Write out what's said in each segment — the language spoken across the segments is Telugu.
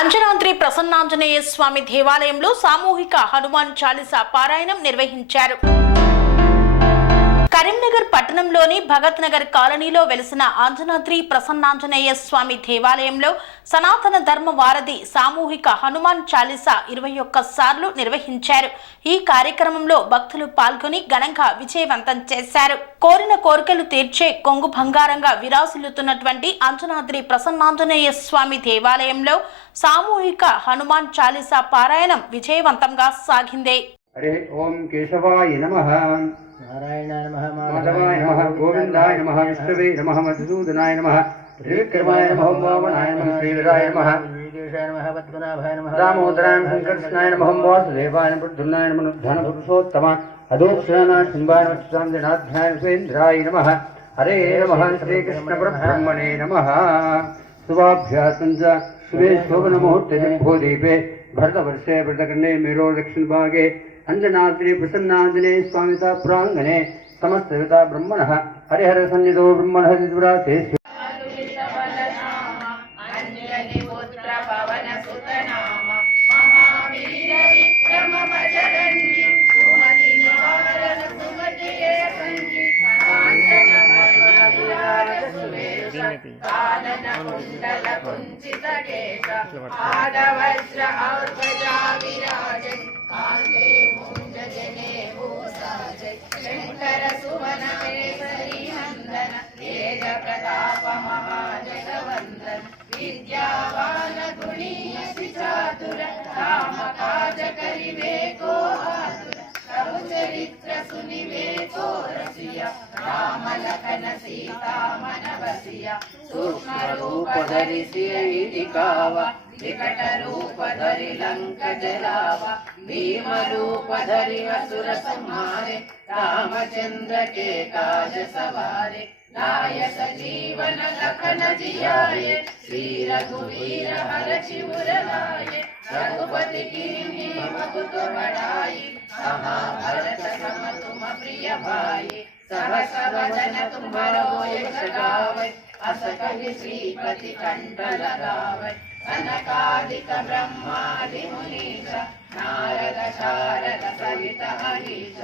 అంజనాద్రి ప్రసన్నాంజనేయ స్వామి దేవాలయంలో సామూహిక హనుమాన్ చాలీసా పారాయణం నిర్వహించారు. కరీంనగర్ పట్టణంలోని భగత్ నగర్ కాలనీలో వెలిసిన అంజనాద్రి ప్రసన్నాంజనేయ స్వామి దేవాలయంలో సనాతన ధర్మ వారధి సామూహిక హనుమాన్ చాలీసా 21 సార్లు నిర్వహించారు. ఈ కార్యక్రమంలో భక్తులు పాల్గొని ఘనంగా విజయవంతం చేశారు. కోరిన కోరికలు తీర్చే కొంగు బంగారంగా విరాజిల్లుతున్నటువంటి అంజనాద్రి ప్రసన్నాంజనేయ స్వామి దేవాలయంలో సామూహిక హనుమాన్ చాలీసా పారాయణం విజయవంతంగా సాగింది. హరే ఓం కేశవాయ నమః, నారాయణాయ నమః, మాధవాయ నమః, గోవిందాయ నమః, విష్ణవే నమః, మధుసూదనాయ నమః, త్రివిక్రమాయ నమః, వామనాయ నమః, శ్రీధరాయ నమః, వీరేశాయ నమః, పద్మనాభాయ నమః, దామోదరాయ సంకర్షణాయ నమః, వాసుదేవాయ ప్రద్యుమ్నాయ నమః, ధనపురుషోత్తమ అదోక్షరాయ శంభాయ నమః, చాందనాధ్యాయ ఉపేంద్రాయ నమః. హరే నమః, శ్రీకృష్ణ పరబ్రహ్మణే నమః. శుభాభ్యాసం చ శుభే శోభన ముహూర్తే జంబోదీపే భరతవర్షే భరతఖండే మేరో దక్షిణ భాగే अंजनाद्रि प्रसन्नांजनेय स्वामिता प्रांगणे समस्तविता ब्रह्मणः हरिहर सन्निधो ब्रह्मणः द्विराते शंकर सुवन श्रीनंदन तेज प्रताप महाजगवंदन विद्यावान गुणी चातुर राम काज करिवे को आतुर प्रभु चरित्र सुनिवे को रसिया राम लखन सीता मन बसिया सूक्ष्म रूप धरि सियहि दिखावा विकट रूप धरि लंक जलावा भीम रूप धरि असुर संहारे रामचंद्र के काज सवारे लाय सजीवन लखन जियाए श्री रघुवीर हरषि उर लाए रघुपति कीन्ही बहुत बड़ाई महाभारत सम तुम प्रिय भाई सहस वदन तुम्हारो यश गावै अस कहि श्रीपति कंठ लगावै कनकादिक ब्रह्मादि मुनीश नारद शारद सहित अहीश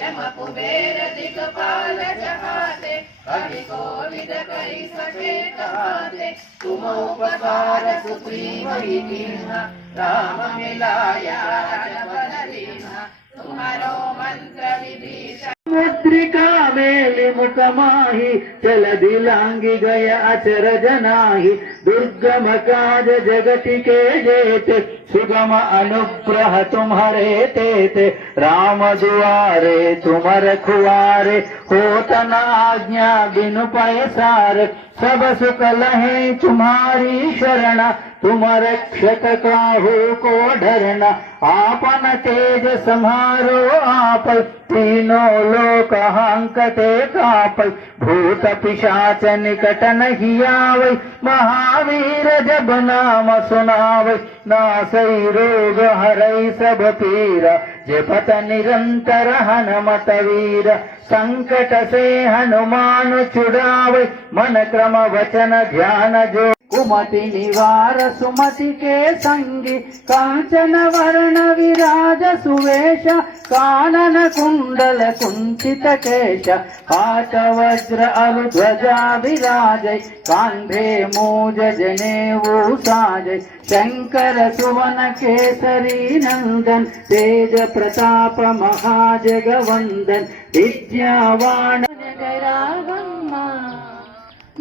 यम कुबेर दिक्पाल जहाते कवि कोविद कहि सकेत हाते तुम उपकार सुग्रीव कीन्हा राम मिलाया राजपद दीन्हा तुम्हारो मंत्र विभीषण मुद्रिका मेलि मुखमाहि चल दिलांगी गय अचर जनाहि दुर्गम काज जगति के जेते सुगम अनुग्रह तुम्हारे तेते राम दुआरे तुम रखुआरे होत न आज्ञा बिनु पैसारे सब सुख लहे तुम्हारी शरण तुम रक्षक काहू को डरना आपन तेज सम्हारो आप तीनों लोक हांकते कापै भूत पिशाच निकट नहीं आवै महावीर जब नाम सुनावै नासै रोग हरै सब पीरा जपत निरंतर हनुमत वीर संकट से हनुमान छुड़ावै मन क्रम वचन ध्यान जो कुमति निवार सुमति के संगी कांचन वर्ण विराज सुवेश कानन कुंडल कुंचित केश हाथ वज्र अरु ध्वजा विराजै कांधे मूज जनेऊ साजै शंकर सुवन केसरी नंदन तेज प्रताप महाजगवंदन विद्यावान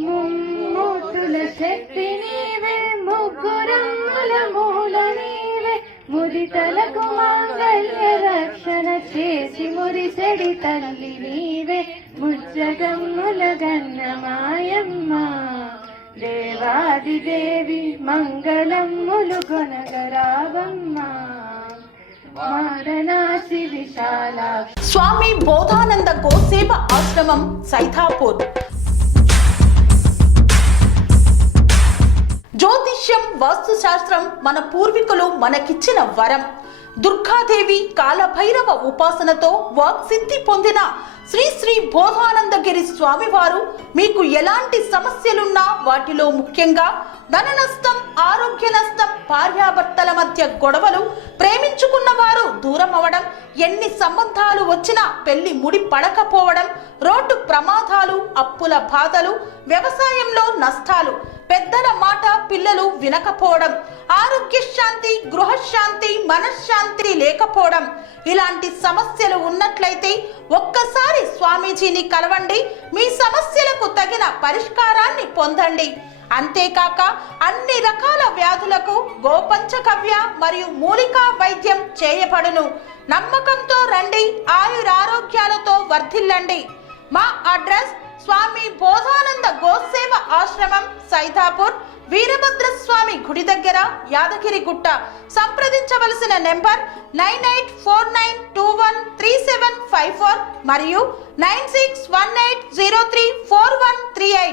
ముమ్ముతుల శక్తి నీవే ముగ్గురముల మూల నీవే ముదితలకు మాంగళ్య రక్షణ చేసి మురిసెడి తల్లి నీవే ముజ్జగమ్ముల గన్న మాయమ్మ దేవాది దేవి మంగళమ్ములు కొనగరావమ్మ వారణాసి విశాలాక్షి. స్వామి బోధానంద గోసేవ ఆశ్రమం సైథాపూర్. జ్యోతిష్యం వాస్తు శాస్త్రం మన పూర్వీకులు మనకిచ్చిన వరం. దుర్గాదేవి కాలభైరవ ఉపాసనతో వాక్సిద్ధి పొందిన శ్రీ శ్రీ బోధానందగిరి స్వామివారు మీకు ఎలాంటి సమస్యలున్నా వాటిలో ముఖ్యంగా ధన నష్టం, ఆరోగ్య నష్టం, భార్యాభర్తల మధ్య గొడవలు, ప్రేమించుకున్న వారు దూరం అవడం, ఎన్ని సంబంధాలు వచ్చినా పెళ్లి ముడి పడకపోవడం, రోడ్డు ప్రమాదాలు, అప్పుల బాధలు, వ్యవసాయంలో నష్టాలు, పెద్దల మాట పిల్లలు వినకపోవడం, ఆరోగ్య శాంతి, గృహశాంతి, మనశ్శాంతి లేకపోవడం, ఇలాంటి సమస్యలు ఉన్నట్లయితే ఒక్కసారి స్వామీజీని కలవండి. మీ సమస్యలకు తగిన పరిష్కారాన్ని పొందండి. అంతేకాక అన్ని రకాల వ్యాధులకు గోపంచకవ్య మరియు మూలికా వైద్యం చేయబడును. నమ్మకంతో రండి, ఆయురారోగ్యాలతో వర్ధిల్లండి. మా అడ్రస్ స్వామి బోధానంద గోసేవ ఆశ్రమం, సైదాపూర్, వీరభద్రస్వామి గుడి దగ్గర, యాదగిరిగుట్ట. సంప్రదించవలసిన నెంబర్ 9849213754 మరియు 9618034138.